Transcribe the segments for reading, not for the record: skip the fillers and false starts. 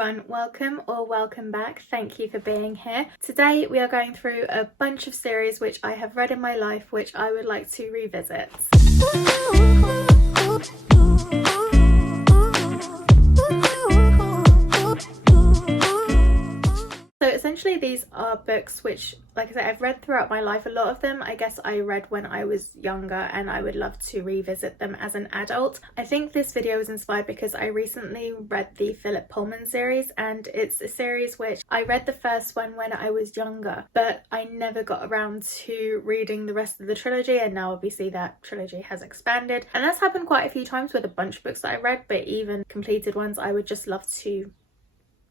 everyone, welcome back. Thank you for being here. Today we are going through a bunch of series which I have read in my life which I would like to revisit. So essentially these are books which, like I said, I've read throughout my life. A lot of them I guess I read when I was younger and I would love to revisit them as an adult. I think this video was inspired because I recently read the Philip Pullman series, and it's a series which I read the first one when I was younger, but I never got around to reading the rest of the trilogy, and now obviously that trilogy has expanded. And that's happened quite a few times with a bunch of books that I read, but even completed ones, I would just love to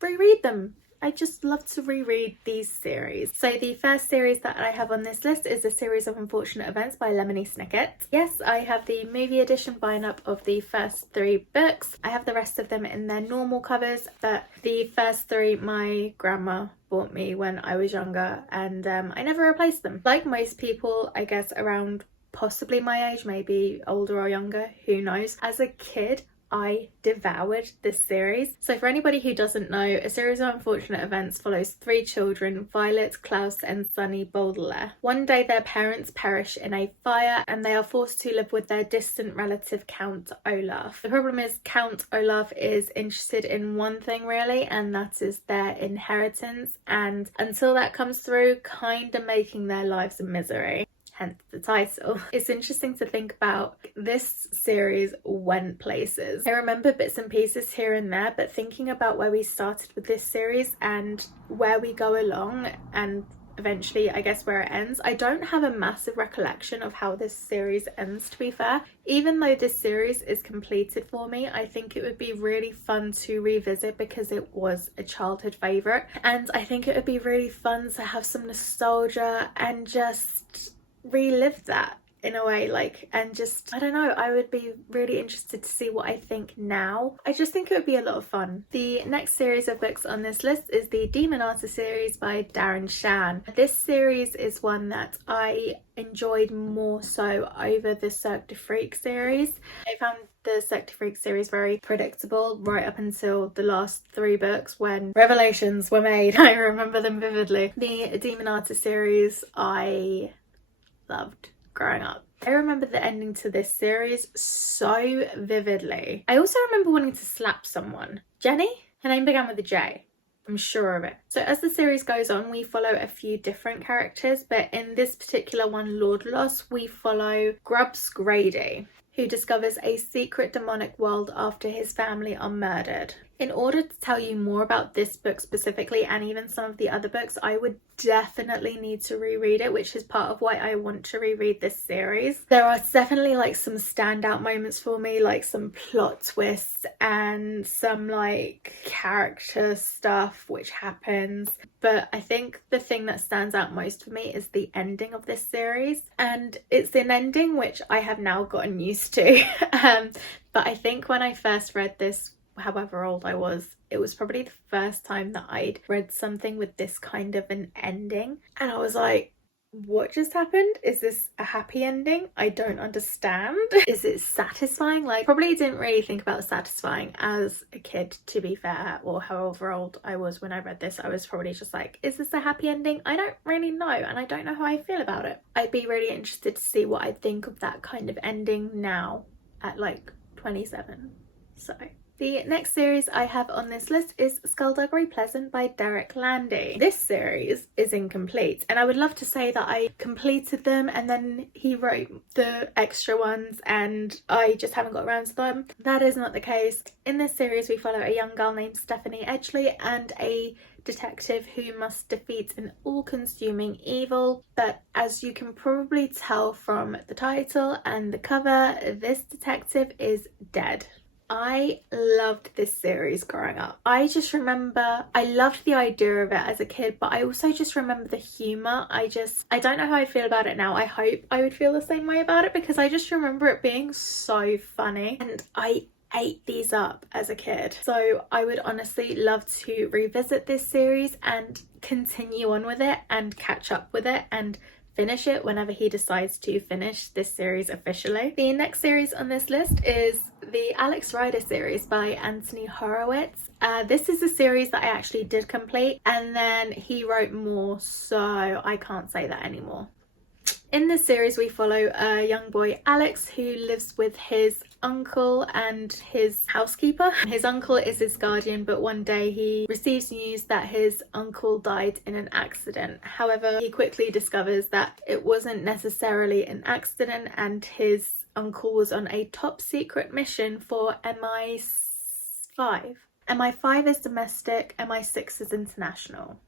reread them. I just love to reread these series. So the first series that I have on this list is a series of unfortunate events by Lemony Snicket. Yes, I have the movie edition bind-up of the first 3 books. I have the rest of them in their normal covers, but the first 3 my grandma bought me when I was younger, and I never replaced them. Like most people, I guess around possibly my age, maybe older or younger, who knows. As a kid, I devoured this series. So for anybody who doesn't know, A Series of Unfortunate Events follows 3 children, Violet, Klaus and Sunny Baudelaire. One day their parents perish in a fire and they are forced to live with their distant relative Count Olaf. The problem is Count Olaf is interested in one thing really, and that is their inheritance, and until that comes through, kind of making their lives a misery. Hence the title. It's interesting to think about. This series went places. I remember bits and pieces here and there, but thinking about where we started with this series and where we go along and eventually I guess where it ends, I don't have a massive recollection of how this series ends, to be fair. Even though this series is completed for me, I think it would be really fun to revisit because it was a childhood favourite, and I think it would be really fun to have some nostalgia and just relive that in a way, like, and just, I don't know, I would be really interested to see what I think now. I just think it would be a lot of fun. The next series of books on this list is the Demonata series by Darren Shan. This series is one that I enjoyed more so over the Cirque du Freak series. I found the Cirque du Freak series very predictable right up until the last 3 books when revelations were made. I remember them vividly. The Demonata series I loved growing up. I remember the ending to this series so vividly. I also remember wanting to slap someone. Jenny? Her name began with a J. I'm sure of it. So as the series goes on, we follow a few different characters, but in this particular one, Lord Loss, we follow Grubbs Grady, who discovers a secret demonic world after his family are murdered. In order to tell you more about this book specifically, and even some of the other books, I would definitely need to reread it, which is part of why I want to reread this series. There are definitely like some standout moments for me, like some plot twists and some like character stuff which happens. But I think the thing that stands out most for me is the ending of this series. And it's an ending which I have now gotten used to. But I think when I first read this, however old I was, it was probably the first time that I'd read something with this kind of an ending, and I was like, what just happened? Is this a happy ending? I don't understand. Is it satisfying? Like, probably didn't really think about satisfying as a kid, to be fair, or however old I was when I read this. I was probably just like, is this a happy ending? I don't really know, and I don't know how I feel about it. I'd be really interested to see what I think of that kind of ending now at like 27. So the next series I have on this list is Skulduggery Pleasant by Derek Landy. This series is incomplete, and I would love to say that I completed them and then he wrote the extra ones and I just haven't got around to them. That is not the case. In this series we follow a young girl named Stephanie Edgley and a detective who must defeat an all-consuming evil, but as you can probably tell from the title and the cover, this detective is dead. I loved this series growing up. I just remember I loved the idea of it as a kid, but I also just remember the humour. I don't know how I feel about it now. I hope I would feel the same way about it because I just remember it being so funny, and I ate these up as a kid. So I would honestly love to revisit this series and continue on with it and catch up with it and finish it whenever he decides to finish this series officially. The next series on this list is the Alex Rider series by Anthony Horowitz. This is a series that I actually did complete, and then he wrote more, so I can't say that anymore. In this series we follow a young boy, Alex, who lives with his uncle and his housekeeper. His uncle is his guardian, but one day he receives news that his uncle died in an accident. However, he quickly discovers that it wasn't necessarily an accident, and his uncle was on a top secret mission for MI5. MI5 is domestic, MI6 is international,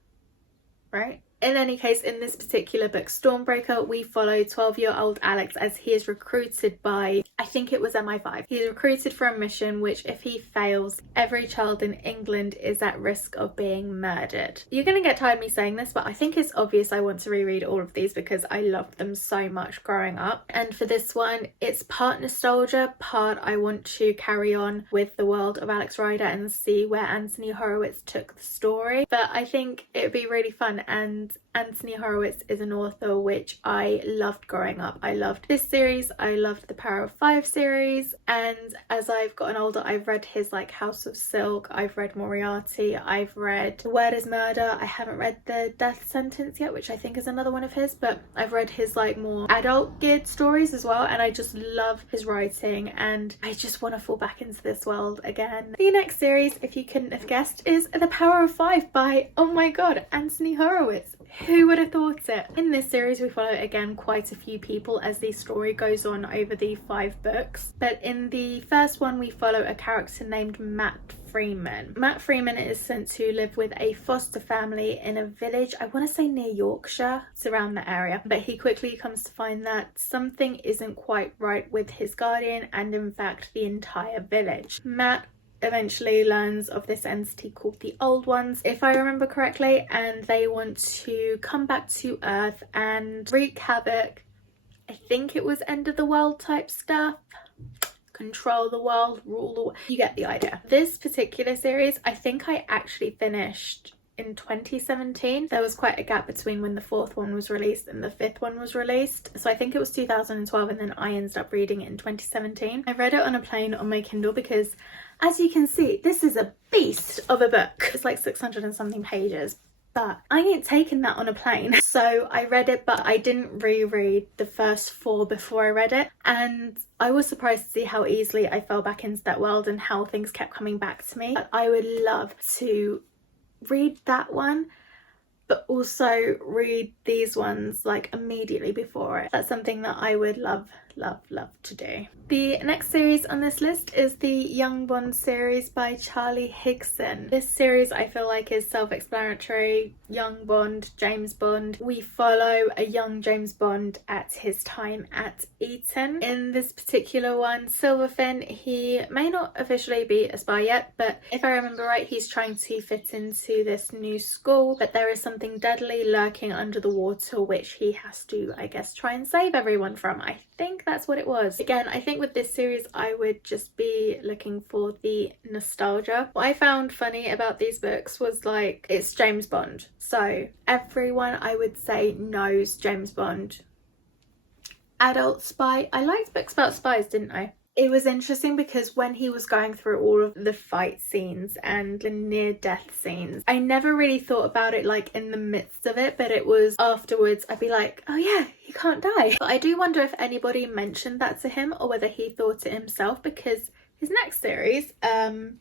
right? In any case, in this particular book, Stormbreaker, we follow 12-year-old Alex as he is recruited by, I think it was MI5. He's recruited for a mission which, if he fails, every child in England is at risk of being murdered. You're going to get tired of me saying this, but I think it's obvious I want to reread all of these because I loved them so much growing up. And for this one, it's part nostalgia, part I want to carry on with the world of Alex Rider and see where Anthony Horowitz took the story. But I think it would be really fun, and Anthony Horowitz is an author which I loved growing up. I loved this series, I loved the Power of Five series, and as I've gotten older I've read his like House of Silk, I've read Moriarty, I've read The Word is Murder. I haven't read The Death Sentence yet, which I think is another one of his, but I've read his like more adult geared stories as well, and I just love his writing and I just want to fall back into this world again. The next series, if you couldn't have guessed, is The Power of Five by, oh my god, Anthony Horowitz. Who would have thought it? In this series we follow again quite a few people as the story goes on over the 5 books, but in the first one we follow a character named Matt Freeman. Matt Freeman is sent to live with a foster family in a village, I want to say near Yorkshire, it's around the area, but he quickly comes to find that something isn't quite right with his guardian and in fact the entire village. Matt eventually learns of this entity called the Old Ones, if I remember correctly, and they want to come back to Earth and wreak havoc. I think it was end of the world type stuff. Control the world, rule the world. You get the idea. This particular series, I think I actually finished in 2017. There was quite a gap between when the 4th one was released and the 5th one was released, so I think it was 2012, and then I ended up reading it in 2017. I read it on a plane on my Kindle because, as you can see, this is a beast of a book. It's like 600 and something pages, but I ain't taking that on a plane. So I read it, but I didn't reread the first 4 before I read it, and I was surprised to see how easily I fell back into that world and how things kept coming back to me. But I would love to read that one, but also read these ones like immediately before it. That's something that I would love to do. The next series on this list is the Young Bond series by Charlie Higson. This series I feel like is self-explanatory. Young Bond, James Bond. We follow a young James Bond at his time at Eton. In this particular one, Silverfin, he may not officially be a spy yet, but if I remember right, he's trying to fit into this new school, but there is something deadly lurking under the water which he has to, I guess, try and save everyone from. I think that's what it was. Again, I think with this series I would just be looking for the nostalgia. What I found funny about these books was like, it's James Bond, so everyone I would say knows James Bond. Adult spy. I liked books about spies, didn't I? It was interesting because when he was going through all of the fight scenes and the near-death scenes, I never really thought about it like in the midst of it, but it was afterwards I'd be like, oh yeah, he can't die. But I do wonder if anybody mentioned that to him or whether he thought it himself, because his next series, The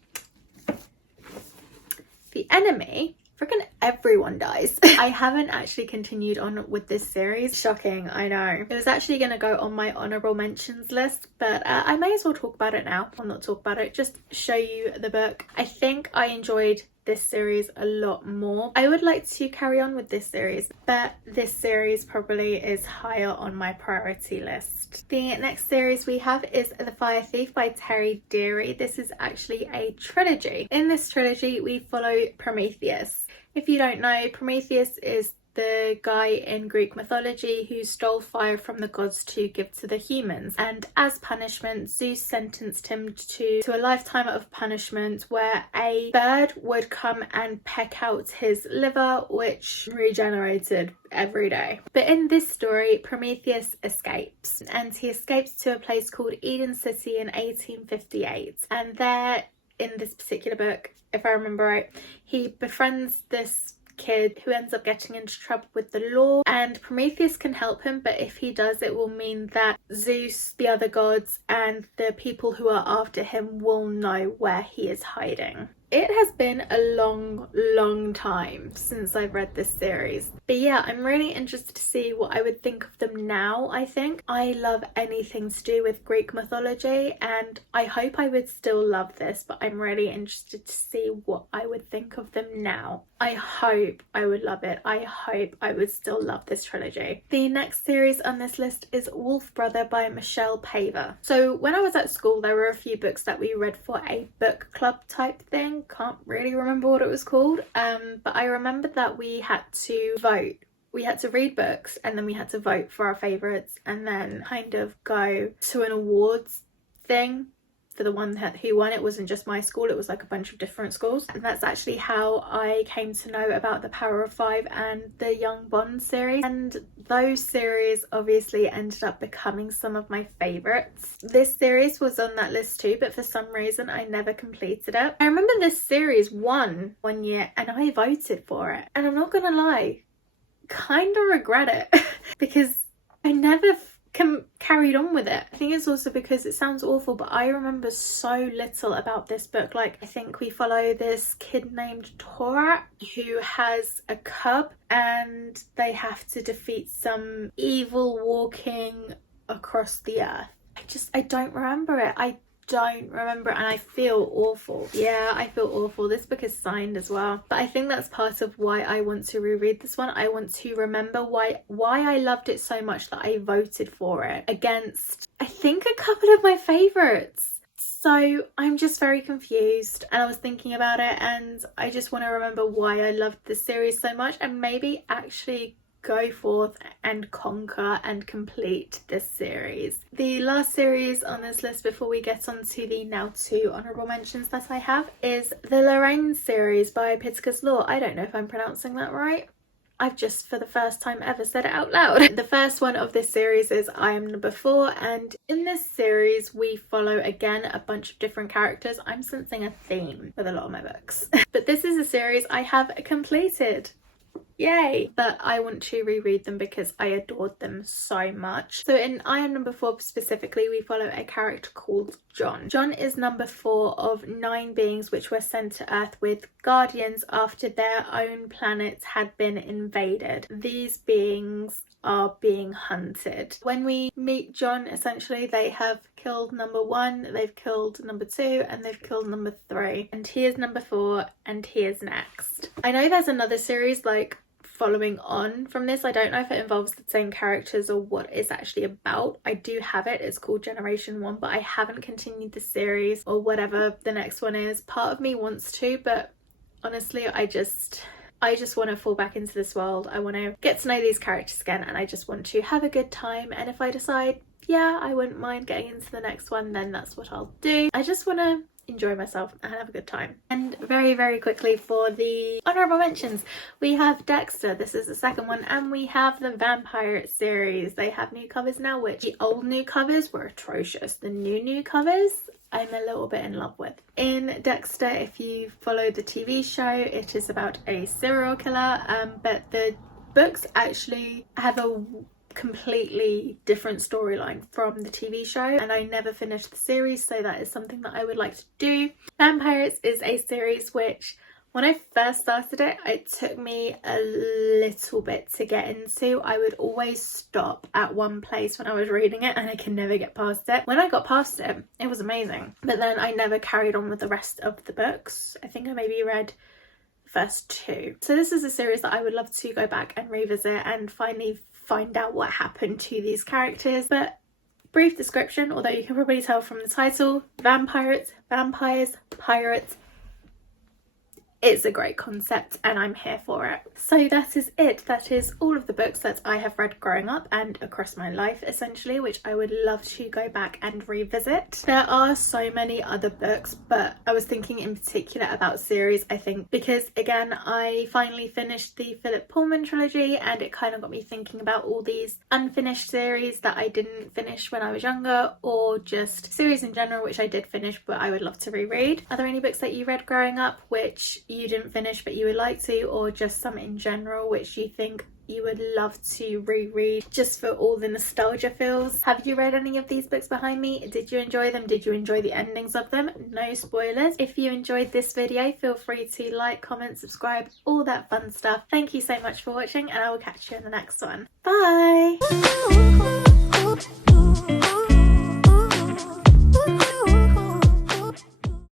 Enemy, freaking everyone dies. I haven't actually continued on with this series. Shocking, I know. It was actually going to go on my honourable mentions list, but I may as well talk about it now. Well, not talk about it, just show you the book. I think I enjoyed this series a lot more. I would like to carry on with this series, but this series probably is higher on my priority list. The next series we have is The Fire Thief by Terry Deary. This is actually a trilogy. In this trilogy we follow Prometheus. If you don't know, Prometheus is the guy in Greek mythology who stole fire from the gods to give to the humans, and as punishment Zeus sentenced him to a lifetime of punishment where a bird would come and peck out his liver, which regenerated every day. But in this story, Prometheus escapes, and he escapes to a place called Eden City in 1858, and there in this particular book, if I remember right, he befriends this kid who ends up getting into trouble with the law, and Prometheus can help him, but if he does, it will mean that Zeus, the other gods, and the people who are after him will know where he is hiding. It has been a long time since I've read this series. But yeah, I'm really interested to see what I would think of them now. I think I love anything to do with Greek mythology, and I hope I would still love this, but I'm really interested to see what I would think of them now. I hope I would love it. I hope I would still love this trilogy. The next series on this list is Wolf Brother by Michelle Paver. So when I was at school, there were a few books that we read for a book club type thing. Can't really remember what it was called, but I remember that we had to vote. We had to read books and then we had to vote for our favourites and then kind of go to an awards thing for the one who won. It wasn't just my school, it was like a bunch of different schools, and that's actually how I came to know about The Power of Five and the Young Bond series, and those series obviously ended up becoming some of my favourites. This series was on that list too, but for some reason I never completed it. I remember this series won one year and I voted for it, and I'm not gonna lie, kind of regret it because I never carried on with it. I think it's also because it sounds awful, but I remember so little about this book. Like, I think we follow this kid named Torak who has a cub and they have to defeat some evil walking across the earth. I don't remember it. I don't remember it, and I feel awful. Yeah, I feel awful. This book is signed as well, but I think that's part of why I want to reread this one. I want to remember why I loved it so much that I voted for it against, I think, a couple of my favourites. So I'm just very confused, and I was thinking about it and I just want to remember why I loved this series so much and maybe actually go forth and conquer and complete this series. The last series on this list before we get on to the now two honourable mentions that I have is the Lorien series by Pittacus Law. I don't know if I'm pronouncing that right. I've just for the first time ever said it out loud. The first one of this series is I Am Number 4, and in this series we follow again a bunch of different characters. I'm sensing a theme with a lot of my books. But this is a series I have completed. Yay! But I want to reread them because I adored them so much. So in I Am Number 4 specifically, we follow a character called John. John is number 4 of 9 beings which were sent to Earth with guardians after their own planets had been invaded. These beings are being hunted. When we meet John, essentially they have killed number 1, they've killed number 2, and they've killed number 3, and he is number 4 and he is next. I know there's another series like following on from this. I don't know if it involves the same characters or what it's actually about. I do have it, it's called Generation 1, but I haven't continued the series or whatever the next one is. Part of me wants to, but honestly I just want to fall back into this world. I want to get to know these characters again, and I just want to have a good time, and if I decide yeah I wouldn't mind getting into the next one, then that's what I'll do. I just want to enjoy myself and have a good time. And very quickly for the honourable mentions, we have Dexter, this is the second one, and we have the Vampirates series. They have new covers now, which the old new covers were atrocious. The new covers I'm a little bit in love with. In Dexter, if you follow the TV show, it is about a serial killer, but the books actually have a completely different storyline from the TV show, and I never finished the series, so that is something that I would like to do. Vampirates is a series which, when I first started it, it took me a little bit to get into. I would always stop at one place when I was reading it and I could never get past it. When I got past it, it was amazing, but then I never carried on with the rest of the books. I think I maybe read the first 2. So this is a series that I would love to go back and revisit and finally find out what happened to these characters. But brief description, although you can probably tell from the title, vampires, pirates. it's a great concept and I'm here for it. So that is it. That is all of the books that I have read growing up and across my life essentially, which I would love to go back and revisit. There are so many other books, but I was thinking in particular about series, I think, because again, I finally finished the Philip Pullman trilogy and it kind of got me thinking about all these unfinished series that I didn't finish when I was younger, or just series in general which I did finish but I would love to reread. Are there any books that you read growing up which you didn't finish but you would like to, or just some in general which you think you would love to reread just for all the nostalgia feels? Have you read any of these books behind me? Did you enjoy them? Did you enjoy the endings of them? No spoilers. If you enjoyed this video, feel free to like, comment, subscribe, all that fun stuff. Thank you so much for watching and I will catch you in the next one. Bye!